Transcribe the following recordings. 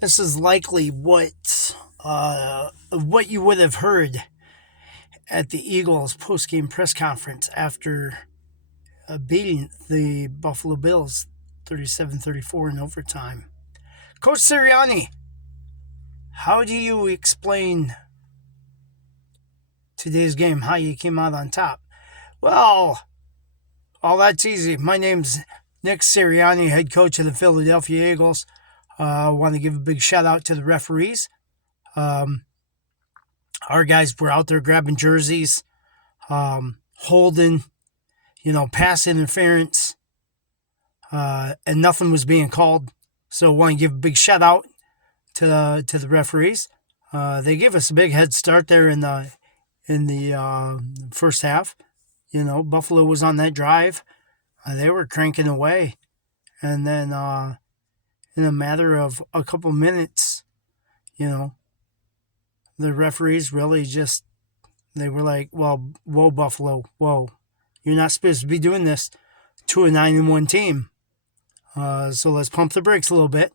This is likely what you would have heard at the Eagles post-game press conference after beating the Buffalo Bills 37-34 in overtime. Coach Siriani, how do you explain today's game, how you came out on top? Well, all that's easy. My name's Nick Siriani, head coach of the Philadelphia Eagles. I want to give a big shout out to the referees. Our guys were out there grabbing jerseys, holding, pass interference, and nothing was being called. So I want to give a big shout out to the referees. They gave us a big head start there in the first half. Buffalo was on that drive. They were cranking away, and then in a matter of a couple minutes, the referees really they were like, well, whoa, Buffalo, whoa, you're not supposed to be doing this to a 9-1 team. So let's pump the brakes a little bit.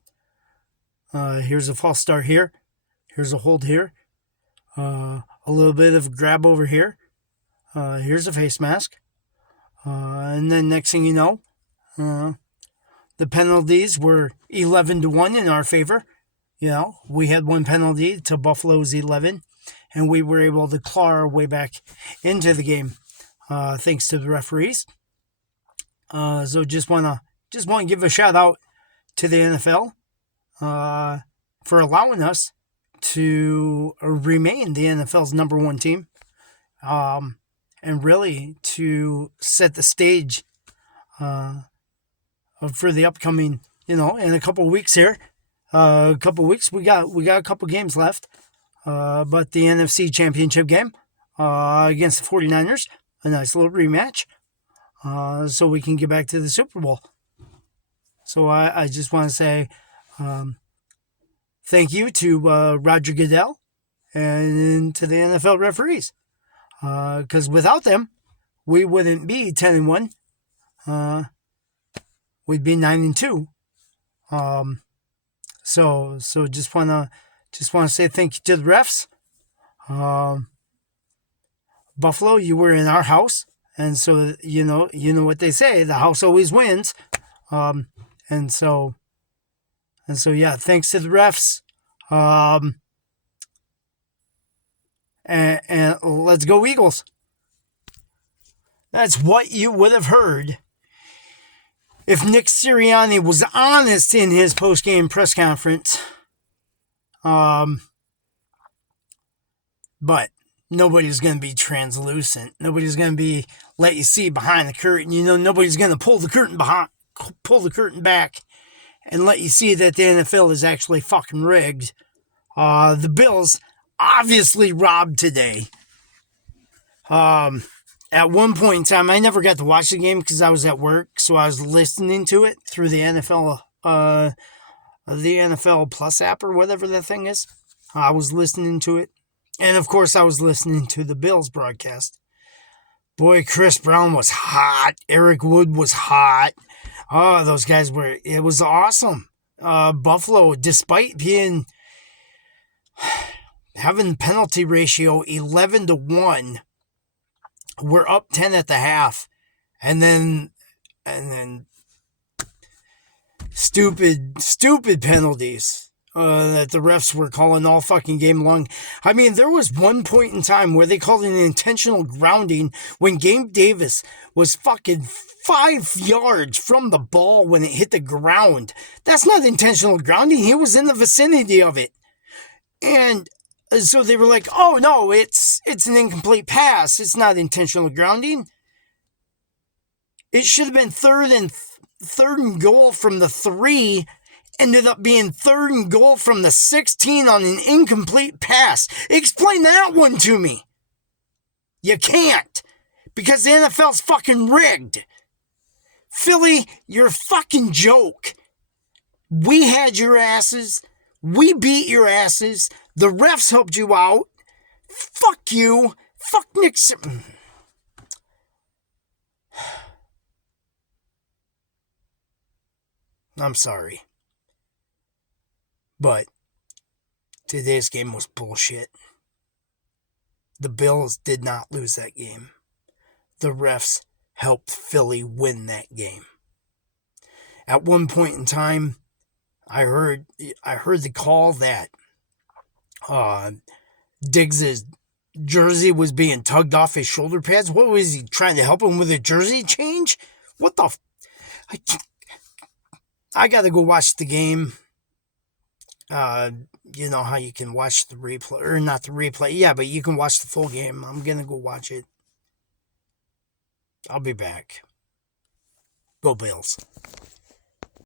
Here's a false start here. Here's a hold here. A little bit of a grab over here. Here's a face mask. And then next thing you know, the penalties were 11-1 in our favor. We had one penalty to Buffalo's 11, and we were able to claw our way back into the game, thanks to the referees. So just want to give a shout out to the NFL for allowing us to remain the NFL's number one team, and really to set the stage for the upcoming, in a couple of weeks here. A couple of weeks, we got a couple games left, but the NFC Championship game against the 49ers, a nice little rematch, so we can get back to the Super Bowl. So I just want to say thank you to Roger Goodell and to the NFL referees, because without them, we wouldn't be 10-1. We'd be 9-2. So just wanna say thank you to the refs. Buffalo, you were in our house, and so you know what they say: the house always wins. And so yeah, thanks to the refs. And let's go Eagles. That's what you would have heard if Nick Siriani was honest in his post-game press conference. But nobody's going to be translucent. Nobody's going to be let you see behind the curtain. Nobody's going to pull the curtain back and let you see that the NFL is actually fucking rigged. The Bills obviously robbed today. At one point in time, I never got to watch the game because I was at work, so I was listening to it through the NFL Plus app or whatever that thing is. I was listening to it, and of course, I was listening to the Bills broadcast. Boy, Chris Brown was hot. Eric Wood was hot. Oh, those guys it was awesome. Buffalo, despite having penalty ratio 11-1, we're up 10 at the half, and then stupid penalties that the refs were calling all fucking game long. I mean, there was one point in time where they called an intentional grounding when Gabe Davis was fucking 5 yards from the ball when it hit the ground. That's not intentional grounding. He was in the vicinity of it. And so they were like, oh no, it's an incomplete pass. It's not intentional grounding. It should have been third and goal from the 3. Ended up being third and goal from the 16 on an incomplete pass. Explain that one to me. You can't. Because the NFL's fucking rigged. Philly, you're a fucking joke. We had your asses. We beat your asses. The refs helped you out. Fuck you. Fuck Nick. I'm sorry. But today's game was bullshit. The Bills did not lose that game. The refs helped Philly win that game. At one point in time, I heard the call that Diggs' jersey was being tugged off his shoulder pads. What was he trying to help him with a jersey change? What the? I got to go watch the game. You know how you can watch the replay, or not the replay. Yeah, but you can watch the full game. I'm gonna go watch it. I'll be back. Go Bills.